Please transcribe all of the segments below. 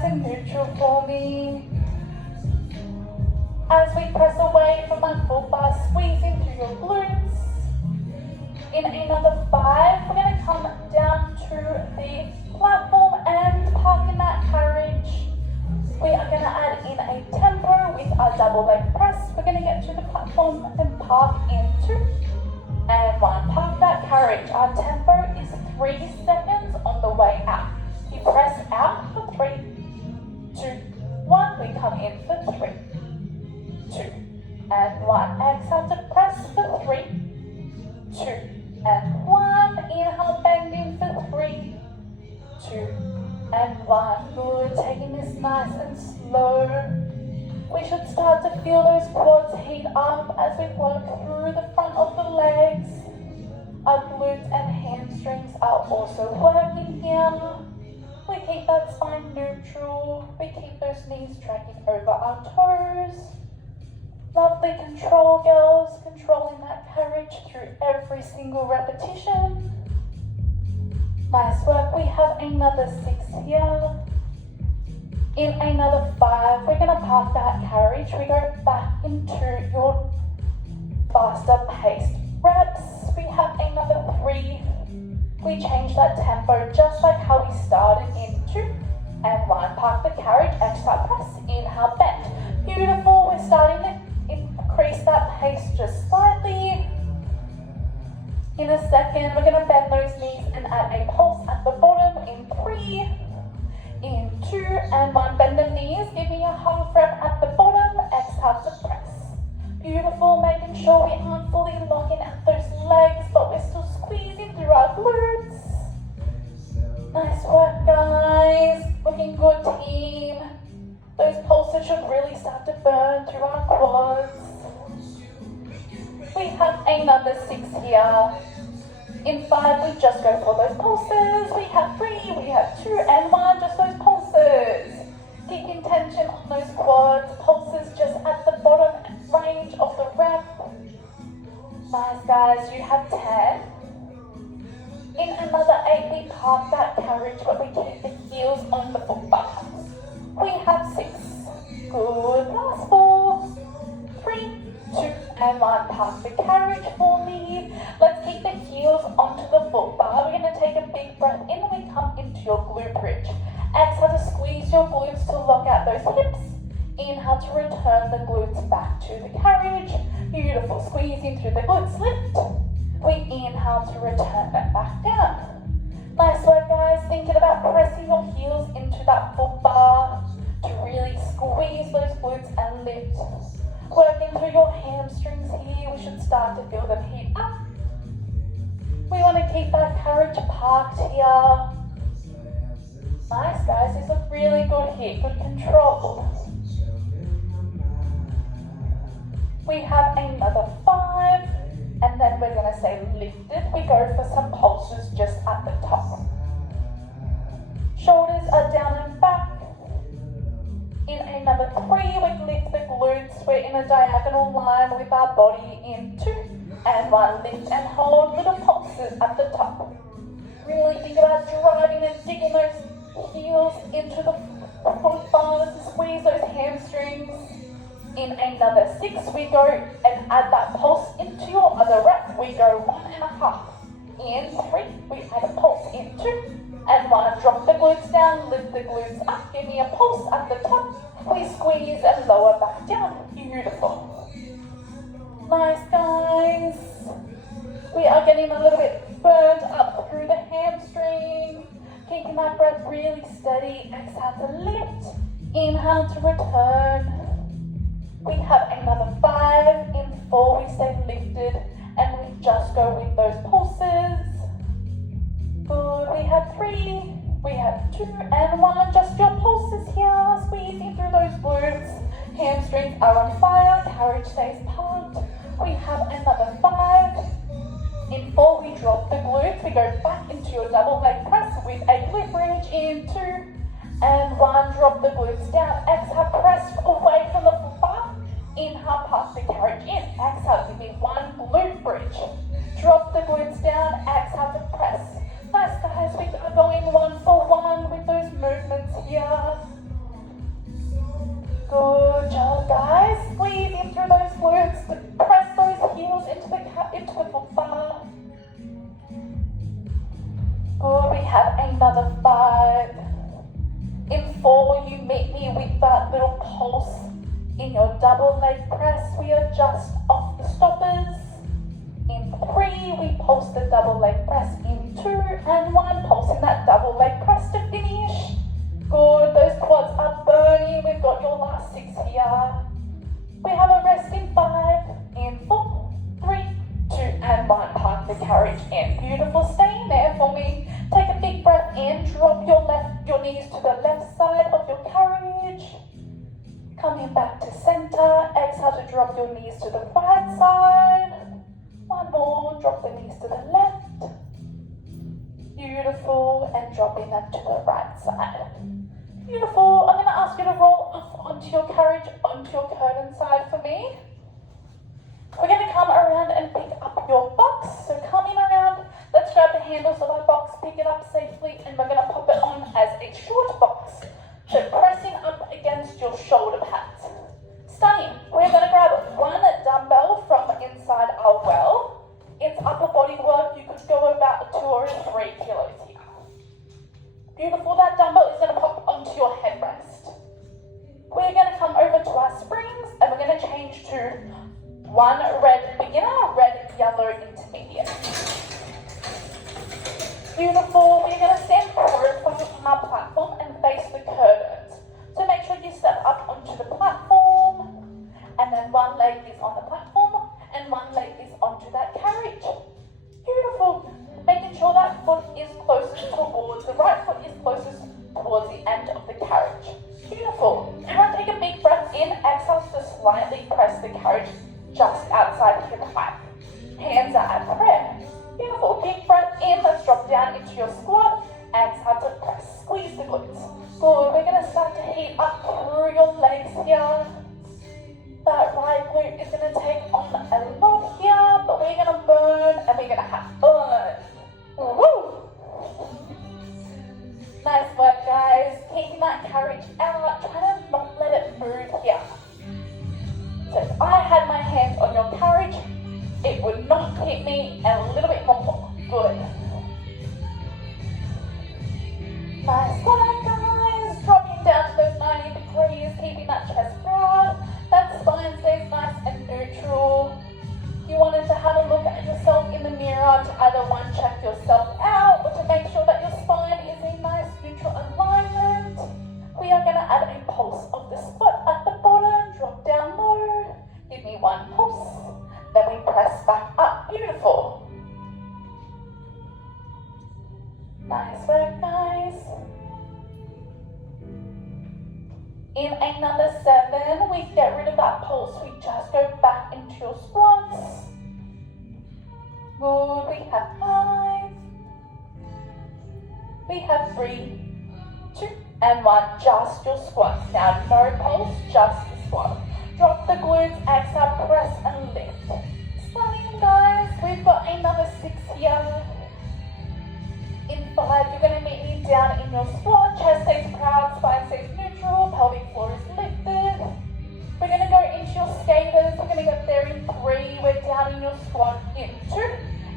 nice and neutral for me. As we press away from my full bar, squeeze into your glutes. In another 5, we're going to come down to the platform and park in that carriage. We are going to add in a tempo with our double leg press. We're going to get to the platform and park in 2 and 1. Park that carriage. Our tempo is 3 seconds on the way out. You press out for 3, 2, 1. We come in for 3, 2 and 1. Exhale to press for 3, 2 and 1. Inhale, bend in for 3, 2 and 1. Good. Taking this nice and slow. We should start to feel those quads heat up as we work through the front of the legs. Our glutes and hamstrings are also working here. We keep that spine neutral. We keep those knees tracking over our toes. Lovely control, girls. Controlling that carriage through every single repetition. Nice work. We have another 6 here. In another 5, we're going to park that carriage. We go back into your faster paced reps. We have another 3. We change that tempo just like how we started in 2 and 1. Park the carriage, exhale, press, inhale, bend. Beautiful. We're starting to increase that pace just slightly. In a second, we're going to bend those knees and add a pulse at the bottom in 3, in 2 and 1. Bend the knees, give me a half rep at the bottom, exhale to press. Beautiful, making sure we aren't fully locking out those legs, but we're still squeezing through our glutes. Nice work, guys. Looking good, team. Those pulses should really start to burn through our quads. We have another 6 here. In 5, we just go for those pulses. We have 3, we have 2 and 1, just those pulses. Keeping tension on those quads. Pulses just at the bottom range of the rep. Nice, guys. You have 10. In another 8, we park that carriage, but we keep the heels on the foot bar. We have 6. Good. Last 4, 3, 2 and 1. Park the carriage for me. Let's keep the heels onto the foot bar. We're going to take a big breath in and we come into your glute bridge. Exhale to squeeze your glutes to lock out those hips. Inhale to return the glutes back to the carriage. Beautiful. Squeezing through the glutes. Lift. We inhale to return it back down. Nice work, guys. Thinking about pressing your heels into that foot bar to really squeeze those glutes and lift. Working through your hamstrings here. We should start to feel them heat up. We want to keep that carriage parked here. Nice, guys. This looks really good here. Good control. We have another 5. And then we're going to say lifted. We go for some pulses just at the top. Shoulders are down and back. In another 3, we lift the glutes. We're in a diagonal line with our body in 2 and 1. Lift and hold, little pulses at the top. Really think about driving and digging those heels into the foot bars to squeeze those hamstrings. In another 6, we go and add that pulse into your other rep. We go 1.5. In 3, we add a pulse in 2 and 1. Drop the glutes down, lift the glutes up. Give me a pulse at the top. We squeeze and lower back down. Beautiful. Nice, guys. We are getting a little bit burned up through the hamstring. Keeping that breath really steady. Exhale to lift. Inhale to return. We have another 5. In 4, we stay lifted and we just go with those pulses. Good. We have 3. We have 2 and 1. Just your pulses here. Squeezing through those glutes. Hamstrings are on fire. Carriage stays parked. We have another 5. In 4, we drop the glutes. We go back into your double leg press with a glute bridge in 2 and 1. Drop the glutes down. Exhale, press away from the foot bar. Inhale, pass the carriage in. Exhale, give me 1 glute bridge. Drop the glutes down. Exhale to press. Nice, guys. We are going 1 for 1 with those movements here. Good job, guys. Squeeze in through those glutes. Press those heels into the foot bar. Good. We have another 5. In 4, you meet me with that little pulse in your double leg press. We are just off the stoppers. In 3, we pulse the double leg press. In 2 and 1, pulsing that double leg press to finish. Good, those quads are burning. We've got your last 6 here. We have a rest in 5, in 4, 3, 2 and 1. Park the carriage in. Beautiful, stay in there for me. Take a big breath in, drop your knees to the left side of your carriage. Coming back to center, exhale to drop your knees to the right side. One more, drop the knees to the left. Beautiful, and dropping them to the right side. Beautiful, I'm gonna ask you to roll off onto your carriage, onto your curtain side for me. We're gonna come around and pick up your box. So coming around, let's grab the handles of our box, pick it up safely, and we're gonna pop it on as a short box. So pressing up against your shoulder pads. Stunning. We're gonna grab 1 dumbbell from inside our well. It's upper body work. You could go about 2 or 3 kilos here. Beautiful. That dumbbell is gonna pop onto your headrest. We're gonna come over to our springs and we're gonna change to 1 red beginner, red yellow intermediate. Beautiful. We're going to stand profile on our platform and face the curtains. So make sure you step up onto the platform, and then 1 leg is on the platform and 1 leg is onto that carriage. Beautiful. Making sure that foot is closest towards, the right foot is closest towards the end of the carriage. Beautiful. Everyone take a big breath in. Exhale to slightly press the carriage just outside hip height. Hands are at prayer. Beautiful. Big breath in. Let's drop down into your squat. Exhale to press. Squeeze the glutes. Good. We're going to start to heat up through your legs here. That right glute is going to take on a lot here, but we're going to burn and we're going to have fun. Woo! Nice work, guys. Keeping that carriage out. Try to not let it move here. So if I had my hands on your carriage, it would not keep me and a little bit more. Good. Nice work, guys. Dropping down to those 90 degrees, keeping that chest proud. That spine stays nice and neutral. You wanted to have a look at yourself in the mirror to either one, check yourself out, or to make sure that your spine is in nice neutral alignment. We are going to add a pulse of the squat at the bottom. Drop down low. Give me 1 pulse. Then we press back up. Beautiful. Nice work, guys. In another 7, we get rid of that pulse. We just go back into your squats. Good. We have 5. We have 3, 2, and 1. Just your squats. Now, no pulse, just the squat. Drop the glutes, exhale, press and lift. Stunning, guys. We've got another 6 here. In 5, you're going to meet me down in your squat. Chest stays proud, spine stays neutral, pelvic floor is lifted. We're going to go into your skaters. We're going to get there in 3. We're down in your squat in 2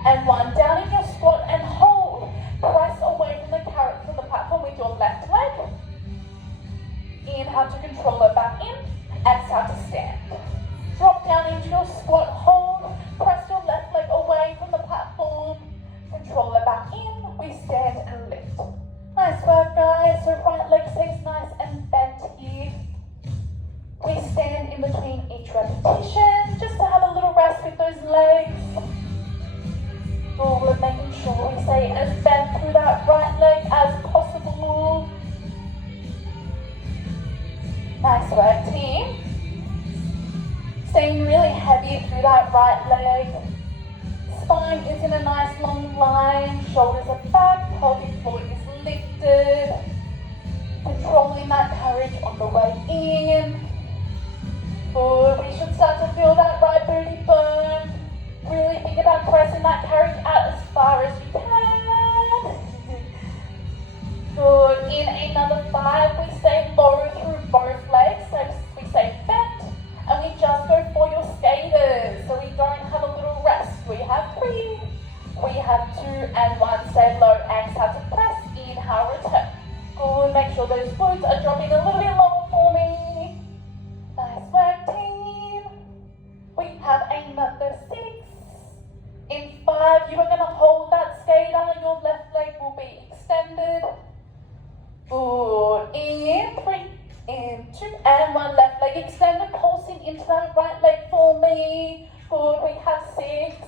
and 1. Down in your squat and hold. Press away from the platform with your left leg. Inhale to control it back in. Exhale to stand. Drop down into your squat, hold. Press your left leg away from the platform. Control it back in. We stand and lift. Nice work, guys. So right leg stays nice and bent here. We stand in between each repetition just to have a little rest with those legs. Good. Making sure we stay as bent through that right leg as possible. Nice work, team. Staying really heavy through that right leg. Spine is in a nice long line. Shoulders are back. Pelvic floor is lifted. Controlling that carriage on the way in. Good. We should start to feel that right booty burn. Really think about pressing that carriage out as far as you can. Good. In another 5, we stay low through both legs. So we those glutes are dropping a little bit lower for me. Nice work, team. We have another 6. In 5, you are going to hold that skater. Your left leg will be extended. Good. In 3, in 2, and 1. Left leg extended, pulsing into that right leg for me. Good. We have 6.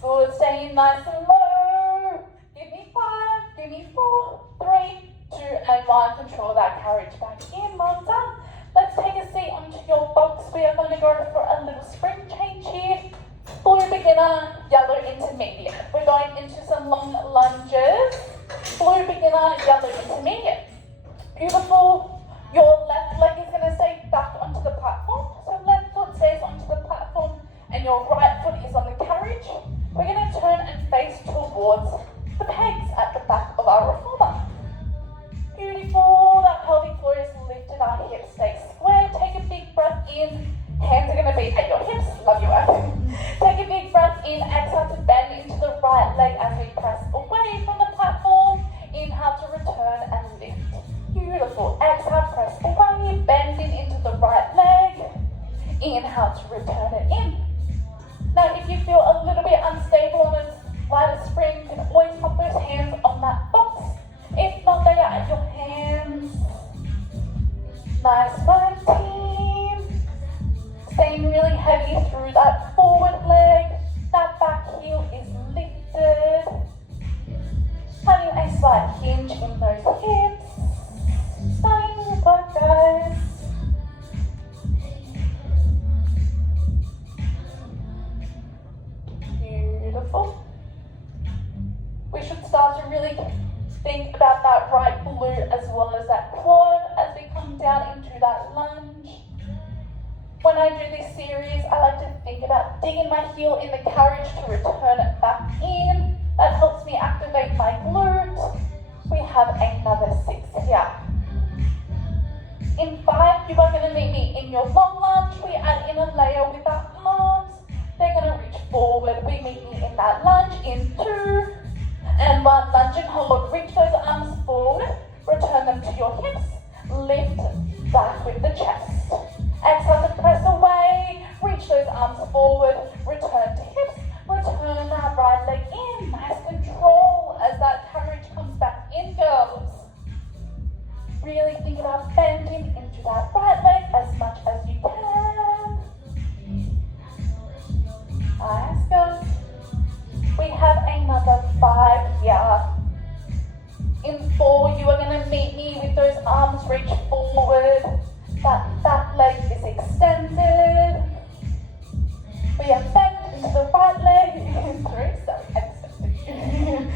Good. Staying nice and low. Give me 5. Give me 4, 3, 2, and 1. Control that carriage back in. Well done. Let's take a seat onto your box. We are going to go for a little sprint change here. Blue beginner, yellow intermediate. We're going into some long lunges. Blue beginner, yellow intermediate. Beautiful. Your left leg is going to stay back onto the platform. So left foot stays onto the platform and your right foot is on the carriage. We're going to turn and face towards the pegs at the back of our reformer. Beautiful. That pelvic floor is lifted. Our hips stay square. Take a big breath in. Hands are going to be at your hips. Love you, Take a big breath in. Exhale to bend into the right leg as we press away from the platform. Inhale to return and lift. Beautiful. Exhale, press away. Bending into the right leg. Inhale to return it in. Now, if you feel a little bit unstable on a lighter spring, you can always pop those hands on that box. If not, they are at your hands. Nice work, team. Staying really heavy through that forward leg. That back heel is lifted. Having a slight hinge in those hips. Stunning work, guys. Beautiful. We should start to really think about that right glute as well as that quad as we come down into that lunge. When I do this series, I like to think about digging my heel in the carriage to return it back in. That helps me activate my glute. We have another 6 here. In 5, you are going to meet me in your long lunge. We add in a layer with our arms. They're going to reach forward. We meet me in that lunge in 2. And 1, lunge and hold. Reach those arms forward. Return them to your hips. Lift back with the chest. Exhale to press away. Reach those arms forward. Return to hips. Return that right leg in. Nice control as that carriage comes back in, girls. Really think about bending into that right leg as much as you can. Nice, girls. We have another 5 here. In 4, you are going to meet me with those arms reach forward. That back leg is extended. We are bent into the right leg. In 3, sorry, extended.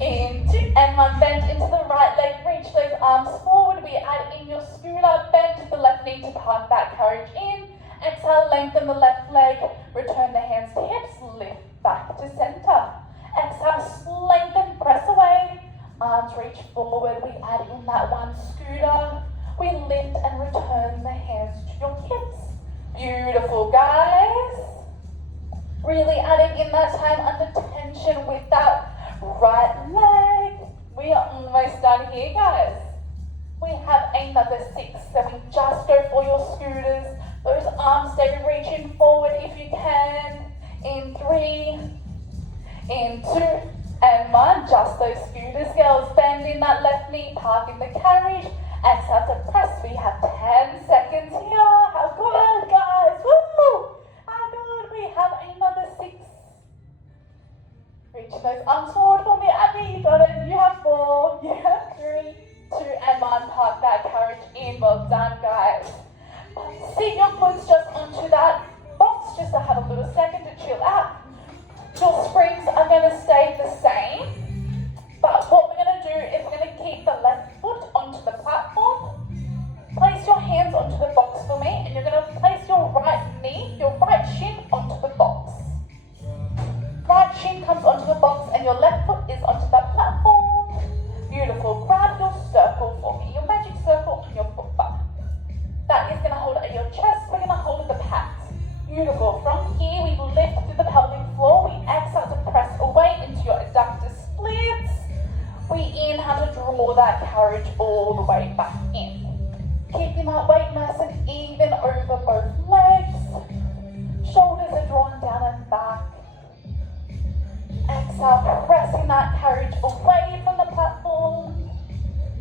In 2, and 1, bent into the right leg. Reach those arms forward. We add in your scooter. Bend the left knee to park that carriage in. Exhale, lengthen the left leg. Return the hands to hips. Lift back to center. Exhale, lengthen, press away. Arms reach forward. We add in that 1 scooter. We lift and return the hands to your hips. Beautiful, guys. Really adding in that time under tension with that right leg. We are almost done here, guys. We have another 6, 7. Just go for your scooters. Those arms stay reaching forward if you can. In 3, in 2, and 1. Just those scooters, girls. Bending that left knee, parking the carriage. Exhale to press. We have 10 seconds here. How good, guys? Woo! How good. We have another 6. Reaching those arms forward for me. Abby, you got it. You have 4. You have 3, 2, and 1. Park that carriage in. Well done, guys. Seat your glutes just onto that box just to have a little second to chill out. Your springs are going to stay the same, but what we're going to do is we're going to keep the left foot onto the platform. Place your hands onto the box for me, and you're going to place your right knee, your right shin onto the box. Right shin comes onto the box, and your left foot is onto that platform. Beautiful. Grab your circle for me, your magic circle on your foot bar. That is going to hold at your chest. We're going to hold at the pads. Beautiful. From here, we lift through the pelvic floor. We exhale to press away into your adductor splits. We inhale to draw that carriage all the your weight back in. Keeping that weight nice and even over both legs. Shoulders are drawn down and back. Exhale, pressing that carriage away from the platform.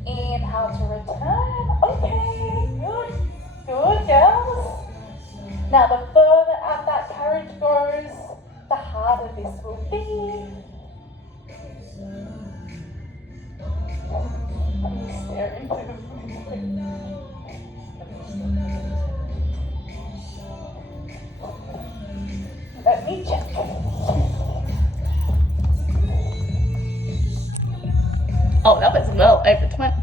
Inhale to return. Okay, good. Good, girls. Now the further out that carriage goes, the harder this will be. I'm staring to the window. Let me check. Oh, that was well over 20.